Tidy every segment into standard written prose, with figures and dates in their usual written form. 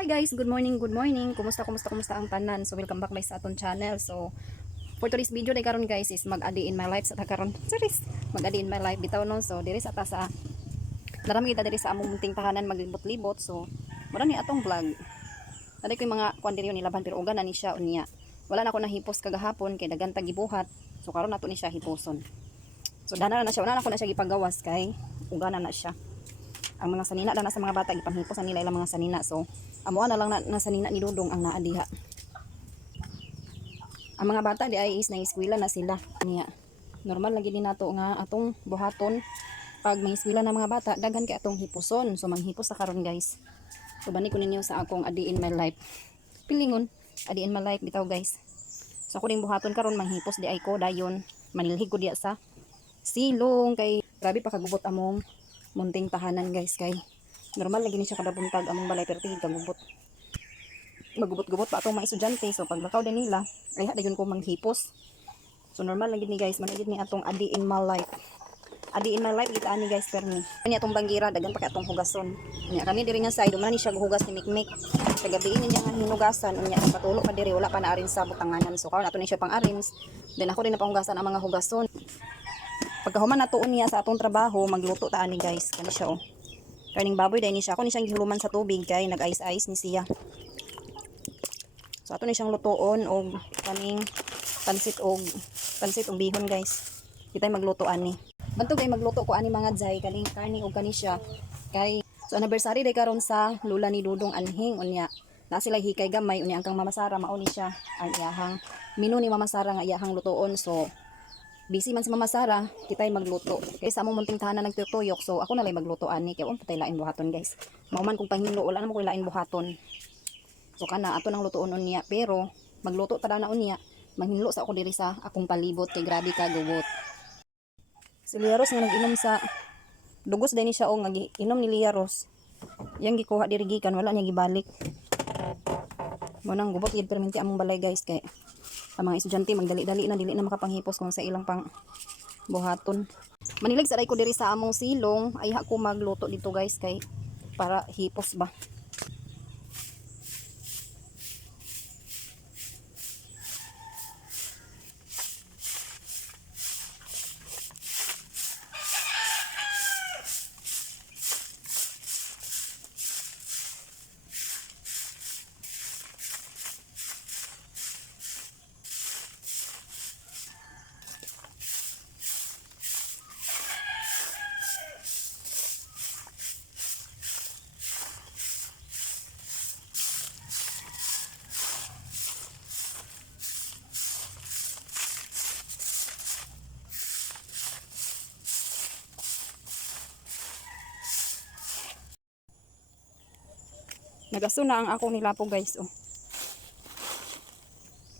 Hi guys, good morning, good morning. Kumusta ang tanan? So welcome back sa aton channel. So for today's video day karon guys is mag-adi in my life sa karon. Series, mag-adi in my life bitaw no. So diri sa ta sa narami kita diri sa among munting tahanan maglibot-libot. So mura ni atong vlog. Dali ko yung mga kuan diri nilaban pero uga na ni siya unya. Wala na ako nahipos kagahapon kay daghan tag gibuhat. So karon nato ni siya hiposon. So dana na siya, wala na ako na siya gipagawas kay uga na siya. Ang mga sanina lang na sa mga bata gipanghiposan nila ilang mga sanina. So amo na lang na sanina ni Dudong ang naa diha. Ang mga bata di ay is nang eskwela na sila niya. Normal lagi din nato nga atong buhaton pag may eskwela na mga bata daghan kay atong hipuson. So manghipos sa karon guys. So bani ko ninyo sa akong adi in my life. Pilingon, adi in my life bitaw guys. So ako ding buhaton karon manghipos di ay ko dayon manilhig ko diya sa silong kay grabe pa kagubot among munting tahanan guys kay normal lagi ni siya kada buntag among balay pero tigid kagubot. Magubot-gubot pa atong mga estudyante so paglakaw din nila ay dayon ko manghipos. So normal lagi ni guys manigid ni atong adi in my life. Adi in my life kita ani guys perni. Kani atong banggira daghan pa kay atong hugason. Nya kami diri nga side man ni siya hugas ni Mikmik. Kagabi niya nga hinugasan unya patulo pa diri wala pa na arin sa butanganan. So karon ato ni siya pang arins. Then ako din na panghugasan ang mga hugason. Pagkahuman natuon niya sa atong trabaho magluto ta ani guys. Kani siya oh. Karning baboy dahil ni siya. Ako ni siyang gihuluman sa tubig kay nag-ice-ice ni siya. So ato ni siyang lutoon og kaning pansit og bihon guys. Kitay magluto ani. Bantog kay magluto ko ani mga jay kaning karni og kani siya. Kay so anniversary day karon sa lula ni Dudong anhing unya. Na sila hikay gamay unya ang kang Mama Sara mao ni siya ang iyahang menu ni Mama Sara nga iyahang lutoon. So busy man si Mama Sara, kitay magluto. Kay sa among munting tahanan nagtuyok, so ako na lang magluto ani kay patay lain buhaton guys. Mauman kung panghilo wala na mo ko lain buhaton. So kana ato nang lutoon unya pero magluto tada na unya, manghinlo sa ako diri sa akong palibot kay grabe ka gubot. Si Liaros nga nag-inom sa dugos din ni siya o nga inom ni Liaros. Yang gikuha diri gikan wala niya gibalik. Mo nang gubot gid perminti among balay guys kay ang mga estudyante magdali-dali na dili na makapanghipos kung sa ilang pang buhaton. Manilig sa ko diri sa among silong ay ako magluto dito guys kay para hipos ba. Nagaso na ang akong nilapo guys oh.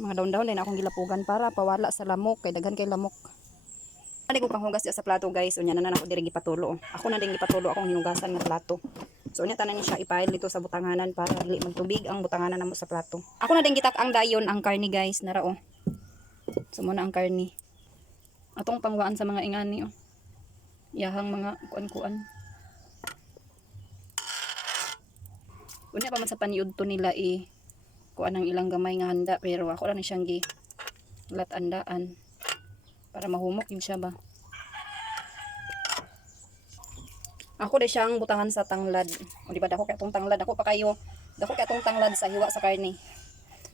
Mga daon-daon din akong gilapugan para pawala sa lamok kay daghan kay lamok. Dali ko panghugas sa plato guys unya na ako diri gipatulo. Oh. Ako na din gipatulo akong hinugasan nga plato. So unya tanan ni siya ipail dito sa butanganan para dili magtubig ang butanganan namo sa plato. Ako na din gitak ang dayon ang karni guys nara oh. So muna ang karni. Atong pangwaan sa mga ingani oh. Yahang mga kuan-kuan. Unya pa man sa paniud to nila kuan ang ilang gamay nga handa pero ako lang ni siyang latandaan para mahumok yun siya ba. Ako di siyang butangan sa tanglad. O di ba dako kay atong tanglad dako kay atong tanglad sa hiwa sa karne.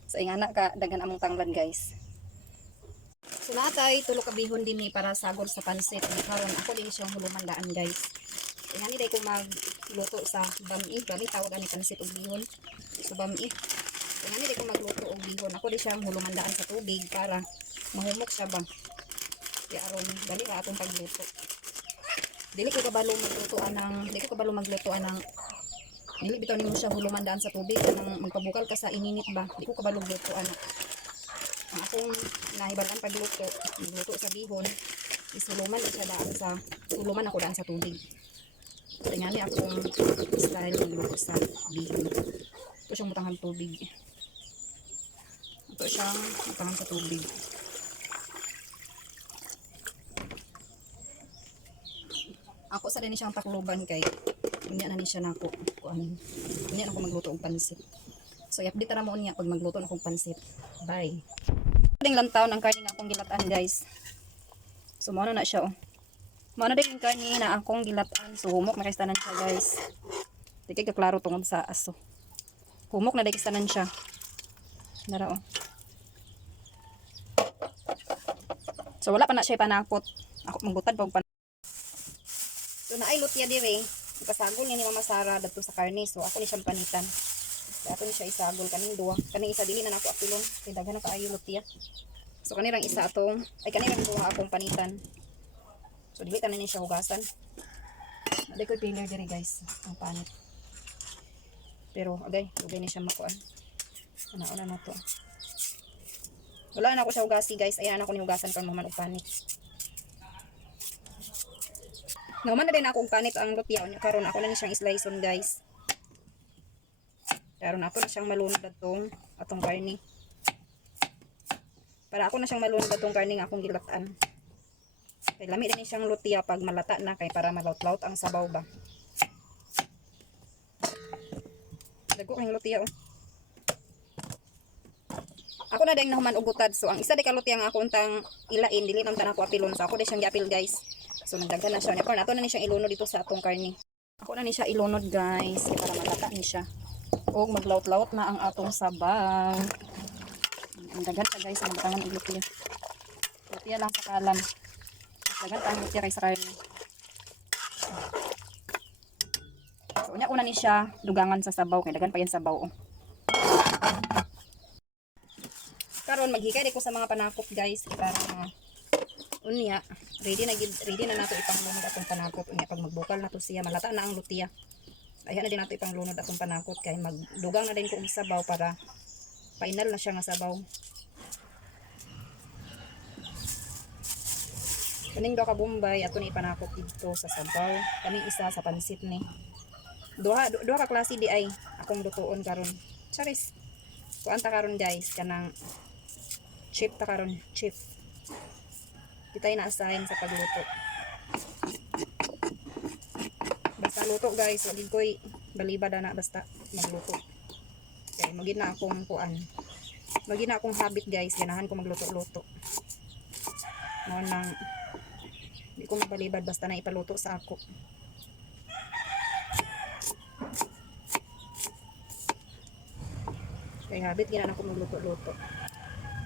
Sa ingana ka daghan among tanglad guys. So natay tulo ka bihon din ni para sagol sa pansit. Karon ako din siyang hulumandaan guys. Ingani day ko magluto sa bami, grabe tawag ani pansit og bihon. So bami. Ingani day ko magluto og bihon. Ako di siyang hulumandaan sa tubig para mahumok siya ba. Kaya aron dali ra atong pagluto. Dili ko kabalo magluto anang dili bitaw nimo siya hulumandaan sa tubig nang magpabukal ka sa ininit ba. Di ko kabalo luto ana. Ang akong nahibalan pagluto, magluto sa bihon. Isuluman siya daan sa suluman ako daan sa tubig. Tingnan ni akong style magluto sa bihon. Ito siyang mutangan tubig. Ito siyang mutangan sa tubig. Ako sa din siyang takluban kay Unya na ni siya nako. Kuan. Unya na ko magluto og pansit. So i-update ra mo unya pag magluto na kong pansit. Bye. Ding lantaw ang karne nga akong gilatan guys. So mo na siya oh. Mo na ding karne na akong gilatan. So humok na kay tanan siya guys. Di kay klaro tungod sa aso. Humok na ding tanan siya. Dara oh. So wala pa na siya panakot. Ako manggutad pa og so naay lutya dire. Ipasagol ni Mama Sara dadto sa karne. So ako ni siyang panitan. So ako ni siya isagol kaning duwa. Kaning isa dili na nako apilon. Kay daghan na kaayo lutya. So kanirang isa atong ay kanirang duha akong panitan. So dili tanan ni siya hugasan. Naday ko pillar dire guys. Ang panit. Pero agay ni siya makuan. Ana na to. Wala na ako siya hugasi guys. Ayan ako ni hugasan kan man og panit. Naman na din akong panit ang lutya unya karon ako na ni siyang sliceon guys. Karon ako na siyang malunod atong karne. Para ako na siyang malunod atong karne nga akong gilatan. Kay lami din siyang lutya pag malata na kay para malaut-laut ang sabaw ba. Dago kang lutya oh. Ako na ding nahuman og butad. So ang isa di ka lutya nga ako untang ilain dili man tan ako apilon. So ako di siyang giapil guys. So nagdaghan na siya. Karon ato na ni siyang ilunod dito sa atong karne. Ako na ni siya ilunod guys kay para malata ni siya. Og maglaut-laut na ang atong sabaw. Ang daghan pa guys ang batangan og lutya. Lutya lang sa kalan. Daghan pa ang lutya kay sa karne. So unya una ni siya dugangan sa sabaw kay daghan pa yan sabaw. Oh. Karon maghikay ko sa mga panakot guys para unya ready na nato ipanglunod atong panakot unya pag magbukal na to siya malata na ang lutya. Ayan na din nato ipanglunod atong panakot kay magdugang na din ko og sabaw para final na siya nga sabaw. Kaning do ka bombay ato ni ipanakot dito sa sabaw. Kaning isa sa pansit ni. Duha ka klase di ay akong lutuon karon. Charis. Kuan ta karon guys kanang chip ta karon, chip. Kitay na assign sa pagluto. Basta luto guys, wag koy balibad na basta magluto. Kay magin na akong kuan. Magin na akong habit guys, ganahan ko magluto-luto. Mo nang di ko mabalibad basta na ipaluto sa ako. Kay habit gina na ko magluto-luto.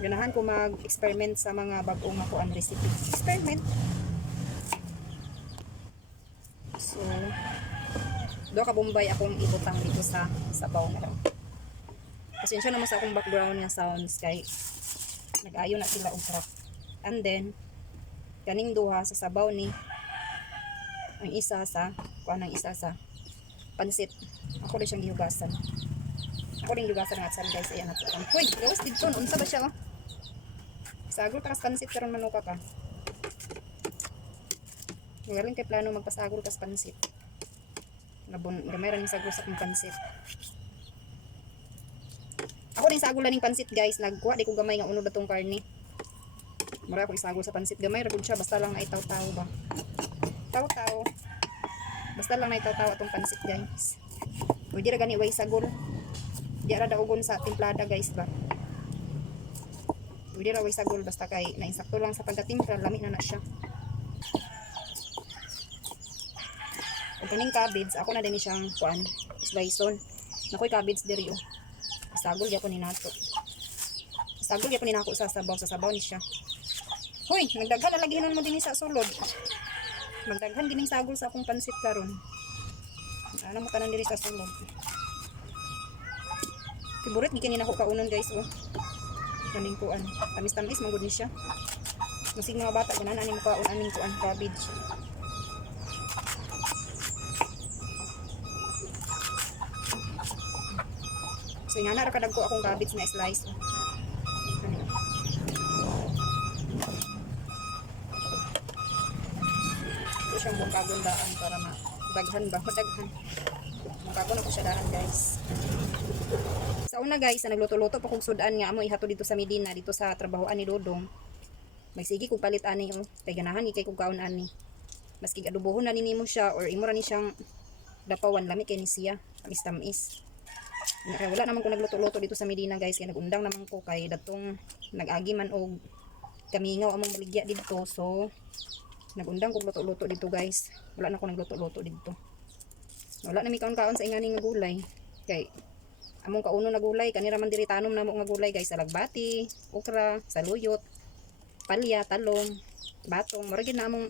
Ganahan ko mag-experiment sa mga bag-ong ako ang recipe. Experiment. So, do ka bombay akong ibutang dito sa sabaw na lang. Pasensya naman sa akong background nga sounds kay nag-ayo na sila og truck. And then, kaning duha sa sabaw ni ang isa sa pansit. Ako rin siyang gihugasan. Ako rin gihugasan nga saan guys. Ayan na to. Uy, gawas dito. Unsa ba siya oh? Sagol takas pansit karon manuka ka. Ngayon kay plano magpasagol kas pansit. Nabon gamay ra ning sagol sa akong pansit. Ako ning sagol ning pansit guys, nagkuha di ko gamay nga unod atong karne. Mura ko isagol sa pansit gamay ra gud siya basta lang naitaw-taw ba. Taw-taw. Basta lang naitaw-taw atong pansit guys. Pwede ra gani way sagol. Di ra daugon sa timplada guys ba. Pwede ra way sagol basta kay nainsakto lang sa pagkatimpla, lami na siya. Kung kaning cabbage, ako na din siyang kuan, sliceon. Nakoy cabbage diri oh. Sagol gyapon ni nato. Sagol gyapon ni nako sa sabaw ni siya. Hoy, nagdaghan na lagi hinon mo din sa sulod. Magdaghan gining sagol sa akong pansit karon. Ano mo tanan diri sa sulod. Favorite gikin nako kaunon guys oh. Kaning kuan, tamis-tamis manggod ni siya. Masig mga bata ganan ani mo kaon aning kuan cabbage. So ingana ra kadag ko akong cabbage na slice. Ito siyang bukagundaan para madaghan ba? Madaghan. Magkagon ako siya dahan guys. Sa una guys, nagluto-luto pa kong sudan nga amo ihato dito sa Medina, dito sa trabahoan ni Dodong. Magsigi kog palit ani oh. Kay ganahan ni kay kog kaon ani. Maski adobohon na nimo siya or imo ra ni siyang dapawan lami kay ni siya. Tamis-tamis. Kaya wala naman ko nagluto-luto dito sa Medina guys, kaya nagundang naman ko kay datong nag-agi man og kamingaw among baligya dito. So nagundang ko luto-luto dito guys. Wala na ko nagluto-luto dito. Wala na mi kaon-kaon sa ingani nga gulay. Kay among kauno na gulay kanira man diri tanom namo nga gulay guys, salagbati, okra, saluyot, palya, talong, batong, mura gid na among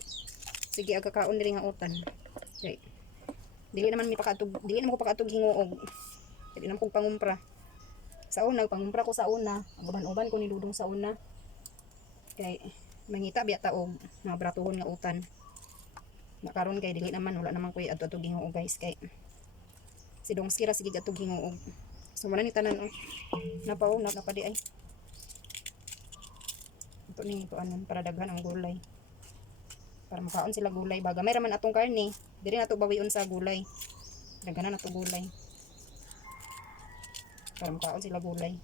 sige aga kaon diri nga utan. Kay dili naman ko pakatug hinguog. Dili naman kong pangumpra. Sa una, pangumpra ko sa una. Ang uban-uban ko ni Dudong sa una. Kay, mangita biya taog. Mga bratuhon nga utan. Nakaroon kay, dili naman. Wala naman ko atog hinguog guys. Kay, si Dongskira sige atog hinguog. So, wala ni tanan. Napaw, napadi ay. Ito ni, ito anon. Para daghan ang gulay. Para makaon sila gulay. Baga, may raman atong karne. Dili na ito bawion sa gulay. Daghanan na ito gulay. Para makaon sila gulay.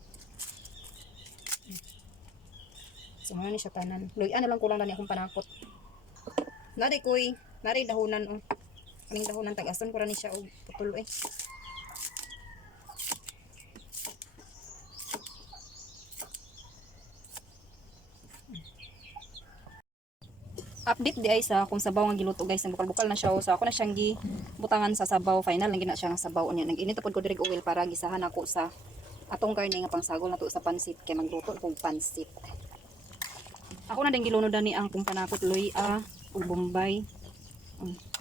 So, mga ni siya tanan. Luyan na lang kulang na niya akong panakot. Nari koy. Nari dahunan o. Kaning dahunan. Tag-asan ko na ni siya o. Putulo eh. Update di ay sa kung sabaw nga giluto guys, bukal-bukal na siya so ako na siyang gibutangan sa sabaw, final lang gina siya nga sabaw niya. Nag-init pod ko direk oil para gisahan ako sa atong karne nga pangsagol nato sa pansit kay magluto kog pansit. Ako na din gilunodan ni ang kung panakot luya ug bombay.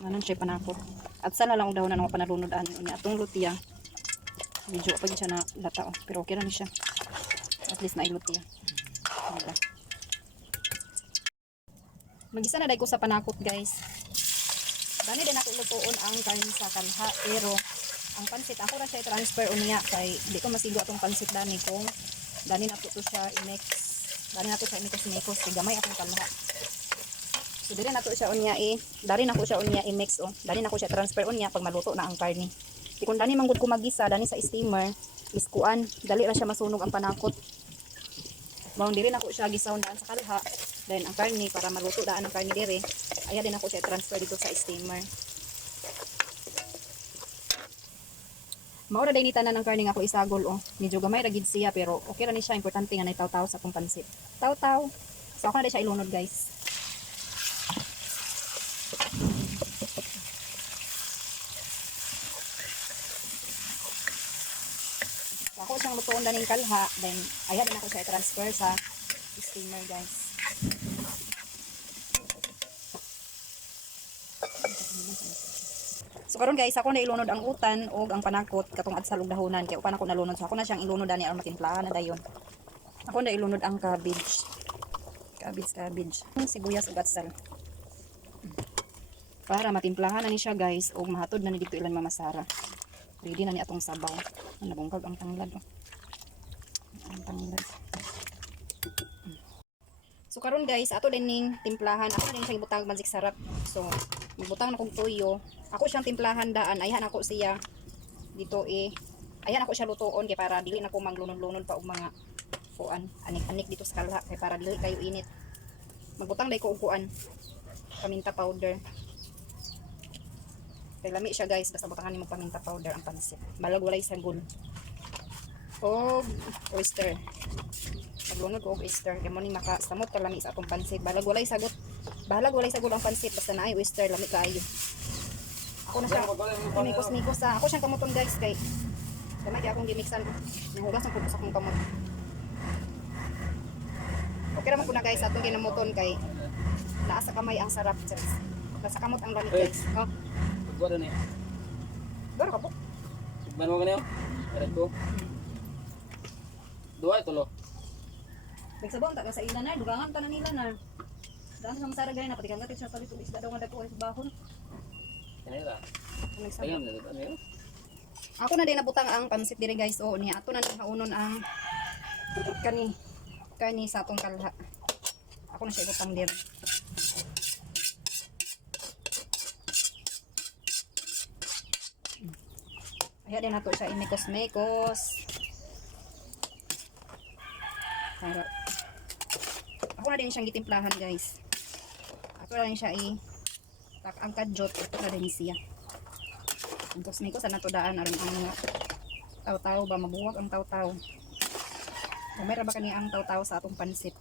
Nanon siya panakot. At sana lang og dahonan ako panalunodan ni atong lutya. Medyo pag siya na lata pero okay na ni siya. At least na ilutya. Diba? Magisa na dahil ko sa panakot guys. Dani din ako lutuon ang karne sa kalha. Pero ang pansit ako na siya i-transfer unya. Kay di ko masigo atong pansit dani kung dani na to siya i-mix. Dani na to siya i-mix. Kaya gamay akong kalha. So dali na to siya unya dali na ko siya unya i-mix Dali na ko siya transfer unya pag maluto na ang karne. Di kung dani manggod ko magisa dani sa steamer iskuan. Dali ra siya masunog ang panakot. Mao diri na ko siya gisaw daan sa kalha. Then ang karne para maluto daan ang karne dire. Aya din ako siya transfer dito sa steamer. Mao ra din tanan ang karne nga ako isagol Medyo gamay ra gid siya pero okay ra ni siya, importante nga nay taw-taw sa atong pansit. Taw-taw. So ako na din siya ilunod guys. So, ako siyang lutuon daning kalha, then aya din ako siya i-transfer sa steamer guys. So karon guys, ako na ilunod ang utan o ang panakot katong adsal ug dahonan kay upan ako nalunod. So ako na siyang ilunod ani aron matimplahan na dayon. Ako na ilunod ang cabbage. Cabbage. Sibuyas ug adsal. Para matimplahan na ni siya guys ug mahatod na ni dito ilang mamasara. Ready na ni atong sabaw. Nabungkag ang tanglad Ang tanglad. So karon guys, ato din ning timplahan. Ako din siya ibutang mansik sarap. So magbutang na kong tuyo. Ako siyang timplahan daan. Ayan ako siya dito ayan ako siya lutoon kay para dili na ko maglunod-lunod pa og mga kuan anik-anik dito sa kalha kay para dili kayo init. Magbutang dai ko og kuan paminta powder. Kay lami siya guys, basta butangan nimo paminta powder ang pansit. Balag walay sagol. Og oyster. Maglunod ko og oyster kay mo ni makasamot ka lami sa atong pansit. Balag walay sagot ang pansit basta naay oyster lami kaayo. Ako na siya mikos ako siyang kamuton guys kay gamay kay akong gimixan nahugas ang pupos akong kamot. Okay ra man ko na guys atong ginamuton kay naa sa kamay ang sarap guys. Basta kamot ang lamig guys. Gua ni. Daro ka po. Ban mo ganyo? Ara ko. Dua ito lo. Nagsabaw ta sa ila na dugangan ta na nila na. Daan sa masara gay na pati kangat siya sa dito isda daw nga dako sa bahon. Kanila. Ayam na dito ano? Ako na din nabutang ang pansit dire guys. Niya ato na din haunon ang kani sa atong kalha. Ako na siya ibutang dire. Ayan din nato siya imekos-mekos. Para ako na din siyang gitimplahan guys. Ako na din siya ang kadyot. Ito na din siya. Tapos niko sa natudaan aron ang mga taw-taw ba mabuwag ang taw-taw. Gamay ra ba kani ang taw-taw sa atong pansit.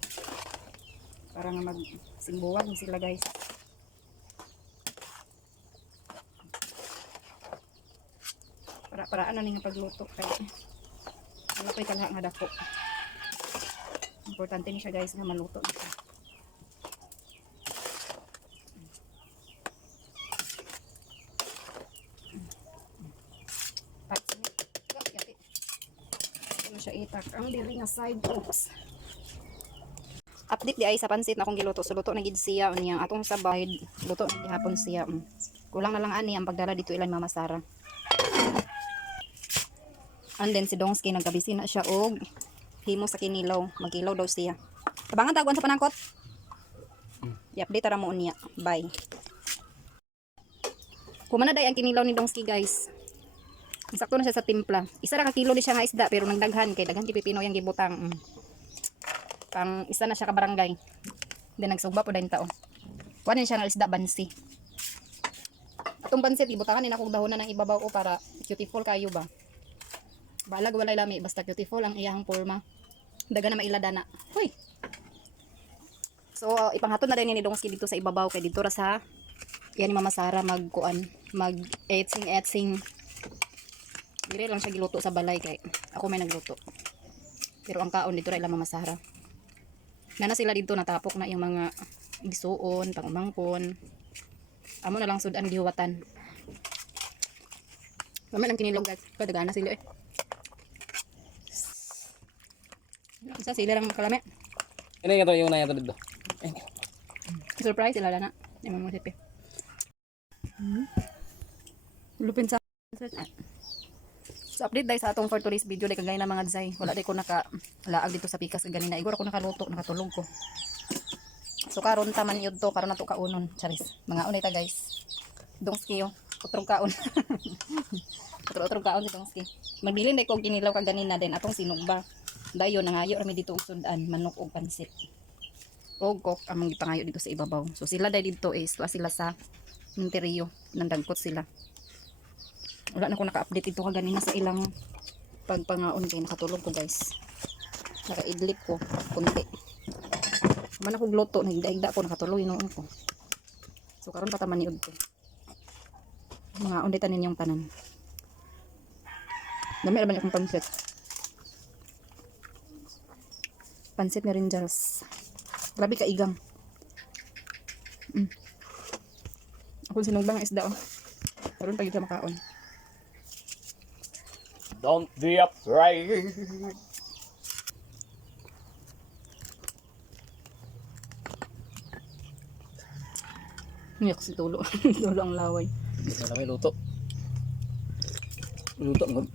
Para nga mag simbuwag sila guys. Para ano ning pagluto kay ano pa kalha nga dako. Importante ni siya guys nga maluto na siya. Ano siya itak ang diri nga side hooks. Update di ay sa pansit na akong giluto. So luto na gid siya uniyang atong sabay luto na gihapon siya. Kulang na lang ani ang pagdala dito ilan Mama Sara. And then si Dongski nagkabisi na siya og himo sa kinilaw. Magilaw daw siya. Tabangan tagwan sa panangkot. I-update ra mo unya. Bye. Kumana day ang kinilaw ni Dongski guys. Sakto na siya sa timpla. Isa ra ka kilo di siya nga isda pero nagdaghan kay daghan ti pipino yang gibutang. Pang isa na siya ka barangay. Then nagsugba po dayon tao. Kuha na siya nga isda bansi. Atong bansit gibutangan ni akong dahon na ng ibabaw ko para beautiful kayo ba. Balag walay lami basta beautiful ang iyang forma. Daga na mailada na. Hoy. So ipanghatod na din ni Dongski dito sa ibabaw kay dito ra sa yan ni Mama Sara magkuan, mag etsing. Dire lang siya giluto sa balay kay ako may nagluto. Pero ang kaon dito ra ila Mama Sara. Nana sila dito natapok na yung mga gisuon, pangumangkon. Amo na lang sudan gihuwatan. Kami nang kinilog guys. Kadagana sila eh. Isa sila lang kalami. Ini nga to yung naya to dito. Surprise sila na. Yung mga sipi. Lupin sa so update dahil sa atong for today's video dahil kagaya na mga dzay wala dahil ko nakalaag dito sa pikas ganina igor ako nakaluto nakatulog ko so karon taman yun to karon na to kaunon charis mga unay ta guys Dongski yo utrong kaon utrong kaon si Dongski magbilin dahil ko kinilaw ka ganina din atong sinugba dayon nangayo rami dito og sundan manok og pansit og kok among gipangayo dito sa ibabaw so sila dahil dito is sila sa interior nandagkot sila. Wala na ko naka-update ito kaganina sa ilang pagpangaon kay nakatulog ko guys. Naka-idlip ko kunti. Man ako gluto, nagdaigda ko nakatulog inoon ko. So karon pa ta maniud ko. Mga unday tanin yung tanan. Dami ra man akong pansit. Pansit ni Rinjals. Grabe ka igang. Ako sinugbang isda oh. Karon pa gyud ka makaon. Don't be afraid. Niyak si Tulo. Tulo ang laway. Wala may luto. Luto mo.